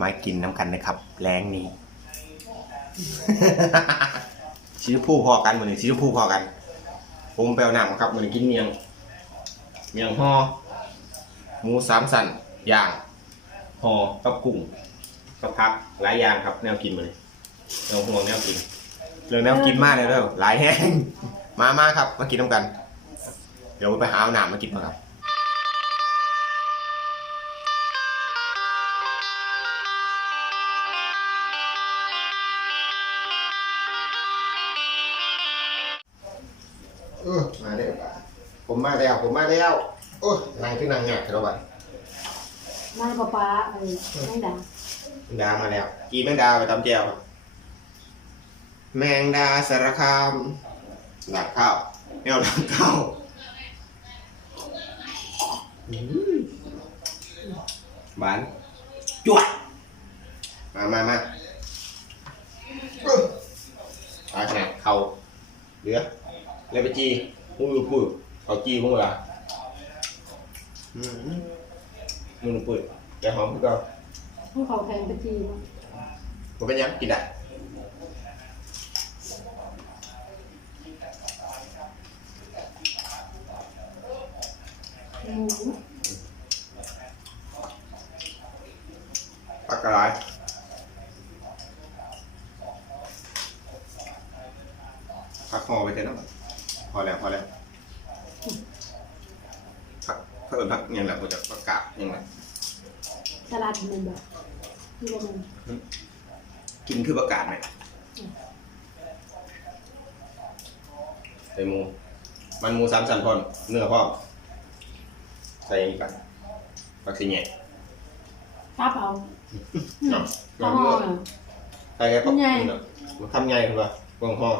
มากินน้ำกันนะครับ แรงนี้ชีชมพูพอกันเหมือนชีชมพูพอกัน ผมไปเอาหนังครับเหมือนกินเมียง เมียงห่อหมูสามสันย่างห่อกับกุ้งกับผักหลายอย่างครับ แนวกินหมาเลยแนวห่วงแนวกินเรื่องแนวกินมากเลยเด้อหลายแห้งมามาครับมากินน้ำกัน เดี๋ยวไปหาเอาหนามมากินมาครับ ออมาแล้วผมมาแล้ว ผมมาแล้วโอ้ยนายขึ้นนางหยาดเราบัดนายป้าป้าเออไม่ด่าแมงดามาแล้วกีแมงดาไปตำแจวครับแมงดาสารคามหลักข้าวแนวหลักข้าวอืมหวานจวดมามามาเอ้อตาขนาดเขาเหลือ เลยไปจีมูลูปุยเขาจีพวกเราอืมมูลูปุยแกหอมพวกเราผู้เขาแทงไปจีนมันเป็นยังกินได้หมูปลากระไรพักห่อไปเถอะนะ พอแล้วพอแล้วพักเพิ่มพักยังไงผมจะประกาศยังไงสลัดมันแบบที่ว่ามันกินคือประกาศไหมใส่หมู มันหมูสามสันพอนเนื้อพร้อมใส่อยังนี้กันผักสีแหน่ป้าเผาเนาะข้าวห่อน่ะใส่แค่ปักทำไงเนาะมันทำไงคุณวะวงห่อ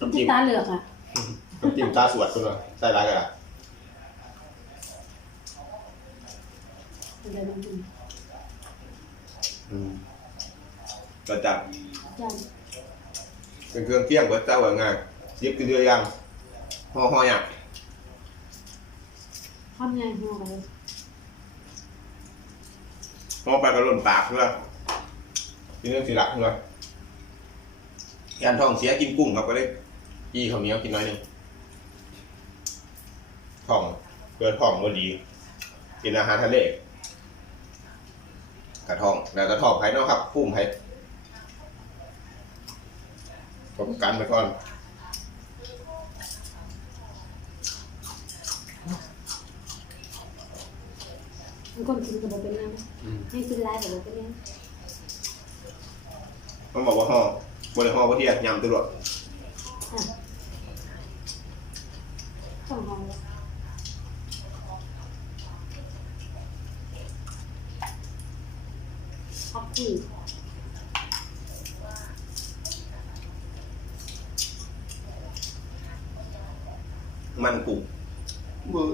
มันน้ำที่จิ้มตาเหลือกอะ น้ำจิ้มตาสวดคุณวะใส่ร้ายกันละอะไรมันกินอืมก็จับจ้าเป็นเครื่องเคี่ยงเบิร์ตเจ้าว่าไงยิบกินเดือยยังห่อห่อยังข้ามไงห่ออะไรห่อไปกระหล่นปากเพื่อกินเรื่องสีหลักเพื่อการท้องเสียกินกุ้งครับก็ได้ ยี่ข้าวเหนียวกินน้อยหนึงท้องเพื่อท้องก็ดี กินอาหารทะเลกระท้องแล้วกระท้องภายนอกครับพุ่มภายผมกันไปก่อนมันคนกินกับแบบเป็นน้ำให้กินไรแบบเป็นน้ต้องบอกว่าห่อบริห่อพระเทียยำตลอดำอะต้องห่อพักที่ มันกุ้งเบื่อ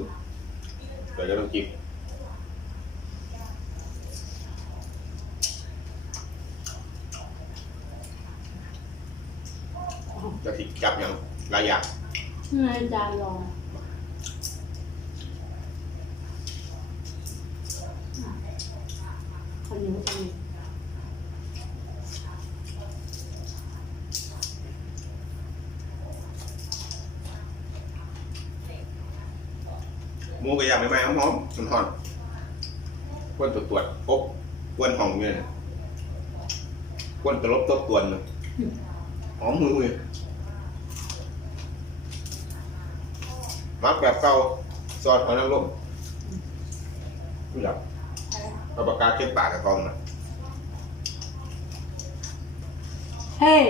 เดี๋ยวจะต้องกินจะติดจับอย่างหลายอย่างเงินจานรอคนนี้คนนี้ มูกระยางไม่ไหม้หอมหอมมันหอนควนตรวจตรวจครบควนห้องเงินควนตลบตบตวนน่ะหอมมือมือมักแบบเก่าซอสหอยนางรมนี่หรอเอาปากกาเก็บปากกับกองนะเฮ้ย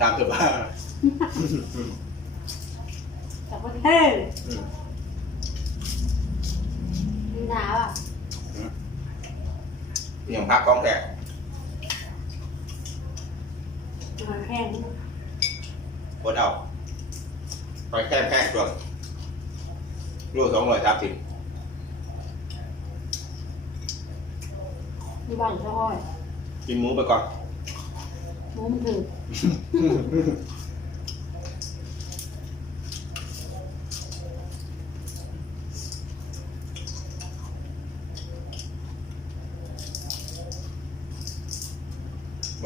ตามเถอะบ้า แต่ว่าเฮ้ยมีหนาวอะอย่างพักกองแขกมันแ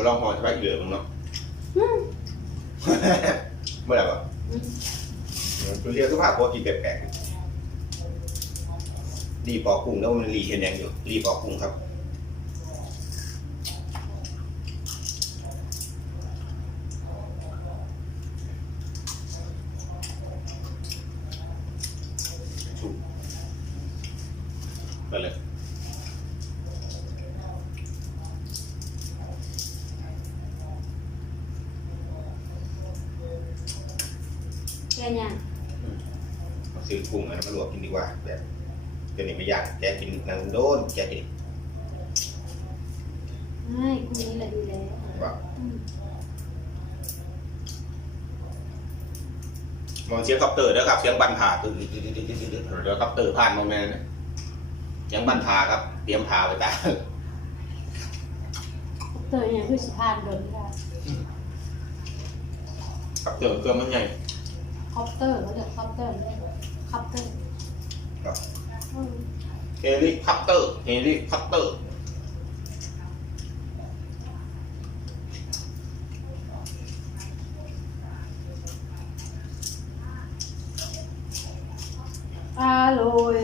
ห้งกดเอาไปแค่แค่ช่วงรูสองร้อยสามสิบมีบ้านค่อยกินหมูไปก่อนหมูมันถือมาลองหอจะไปเหลือมึงเนาะอืมเมื่อไหร่วะอืมคุณเรียกสุภาพโพกินแปลกๆรีปอกกุ้งแล้วมันรีเห็นแดงอยู่รีปอกกุ้งครับชุบ แกเนี่ยมาซื้อกุ้งอันนั้นมาลวกกินดีกว่าแบบเป็นอีกไม่ยากแกกินนางโดนแกกินไม่คุณนี้แหละดีแล้วว่าอืมมองเสียงคัปเตอร์เด้อครับเสียงบันผ่าตื่นเดี๋ยวคัปเตอร์ผ่านมาแม่เนี่ยเสียงบันผ่าครับ เตรียมผ่าไปตาเตยเนี่ยคือสิพานโดนได้คัปเตอร์เครื่องมันใหญ่ คอปเตอร์เขาเรียกคอปเตอร์เนี่ยคอปเตอร์ครับอืมเฮลิคัปเตอร์เฮลิคัปเตอร์อร่อย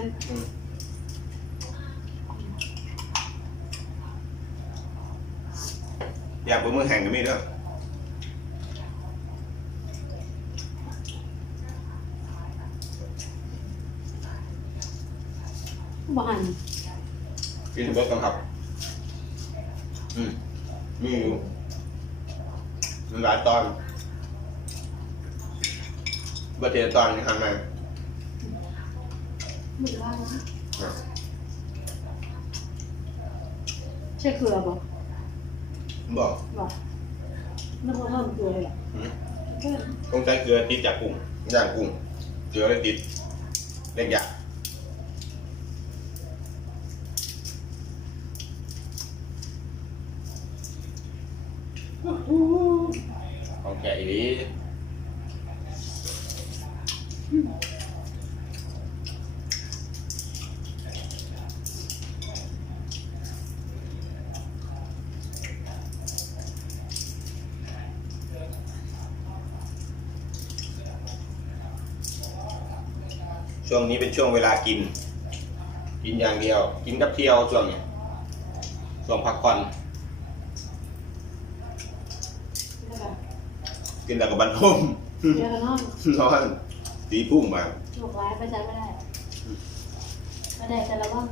อยากไปมือแห่งกันไหมเด้อ บ้านกินเบิร์ดกันครับ อืมมีอยู่มันหลายตอนเบอร์เทตอนนี้ทำมาหมดแล้วอะใช่เกลือบอกบอกบอกน้ำมันเพิ่มเกลือเลยอะอืมเพิ่มต้องใช้เกลือติดจากกุ้งย่างกุ้งเกลือเลยติดเล็กอย่าง ของแกอีนี้ช่วงนี้เป็นช่วงเวลากิน กินอย่างเดียว กินกับเที่ยวช่วงเนี้ยช่วงพักผ่อน แล้วก็ กินแต่กับบันทมเดี๋ยวก็นอนนอนตีพุ่งมาลูกร้ายไปใช้ไม่ได้ไม่ได้แต่ละวัน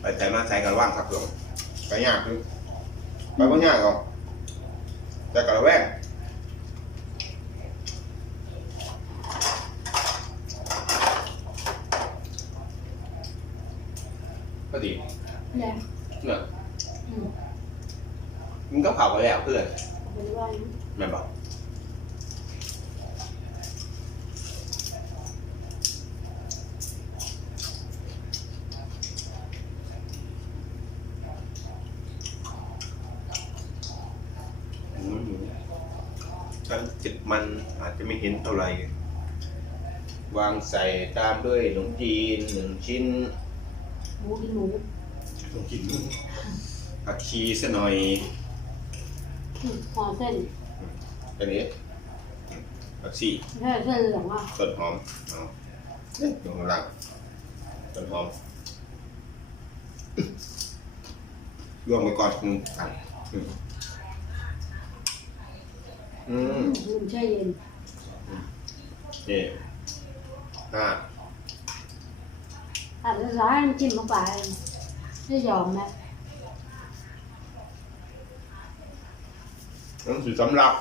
ไปใจมาใช้กันว่างครับผมไปยากคือไปว่ายากหรอกแต่กระแวงก็ดี เนี่ยเนี่ยอืมมันก็เผาไปแล้วเพื่อนเอาไปด้วยนะแม่นบอกอืมการจิตมันอาจจะไม่เห็นเท่าไหร่ วางใส่ตามด้วยขนมจีนหนึ่งชิ้นหมูกินหมู ขนมจีนผักชีสักหน่อยอืมห่อเส้นอันนี้ผักชีใช่เส้นเหลืองอะต้นหอมเอาเอ๊ะอยู่ข้างล่างต้นหอมรวมไปก่อนอืมอะอืมอืมลืมแช่เย็นนี่อ่าตัดร้ายมันจิ้มลงไป ไม่ยอมนะหนังสือสำหรับ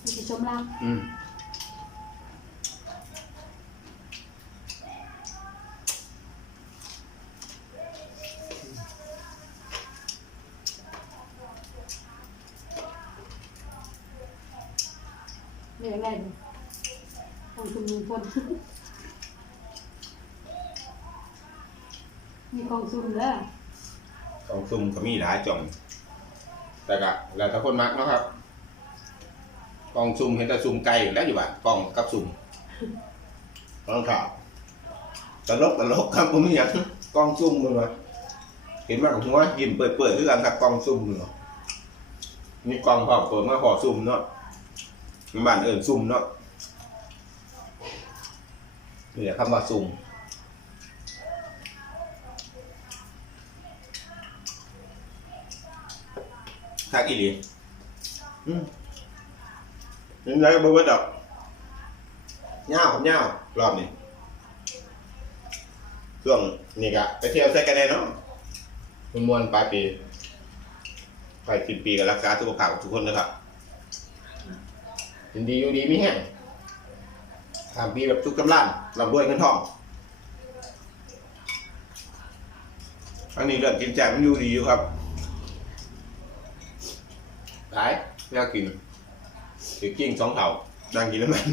มันจะชมล่าง อืม ไม่ได้เลยต้องคุณมีคน มีกองซุ่มแล้วของซุ่มก็มีหลายจ่องแต่ก็แล้วแต่คนมักเนาะครับกองซุ่มเห็นแต่ซุ่มไก่อยู่แล้วอยู่บ้านกองกับซุ่มฟังข่าวตลกตลกครับผมอยากกองซุ่มมึงวะเห็นมากของหัวยิ้มเปิดๆคือกันครับกองซุ่มเนาะนี่กองพอเปิดมาพอซุ่มเนาะบ้านเอิญซุ่มเนาะนี่แหละคำว่าซุ่ม ทักอีหลีอืมยังไงก็บ่เบิดดอกเงาเงารอบนี้ช่วงนี้ก็ไปเที่ยวใส่กันแน่เนาะมันมวนปลายปีปลายสิ้นปีก็รักษาสุขภาพทุกคนนะครับยินดีอยู่ดีมีแห้งทำปีแบบทุกกำลังลำด้วยเงินทองอันนี้เรื่องกินแจกมันอยู่ดีอยู่ครับ หลายน่ากินถือกิ้งสองเถานั่งกินแล้วมัน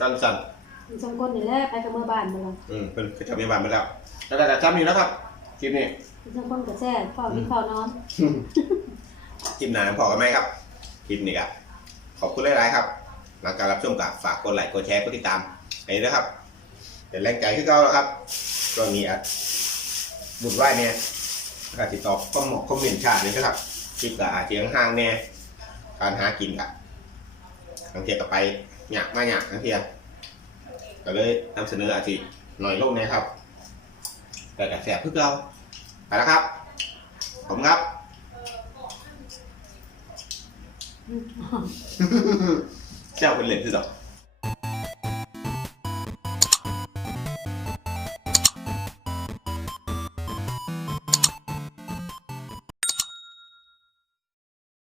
กันสั่นมันสองคนนี่แหละไปกับเมื่อบ้านมาแล้วอืมเป็นกระจับมีบานไปแล้วแล้วก็จะจำอยู่แล้วครับคลิปนี้มันสองคนกับแซ่เฝ้ากินข้าวนอนคลิปหนาพอกันไหมครับคลิปนี้ครับขอบคุณหลายๆครับหลังการรับชมกับฝากกดไลค์กดแชร์กดติดตามอันนี้นะครับเป็นแรงใจขึ้นเก้าแล้วครับก็มีอะบุญไหว้เนี่ยก็ติดต่อคอมคอมเมนต์ชาตินี่นะครับ คลิปกับอาเจียงห่างเนี่ยการหากินกับบางเทียกับไปหยากมาหยากบางเทียก็เลยนำเสนออาชีพหน่อยลงนะครับ แต่กระแสเพื่อเราไปแล้วครับ ผมครับอืมเจ้าเป็นเหรียญที่สอง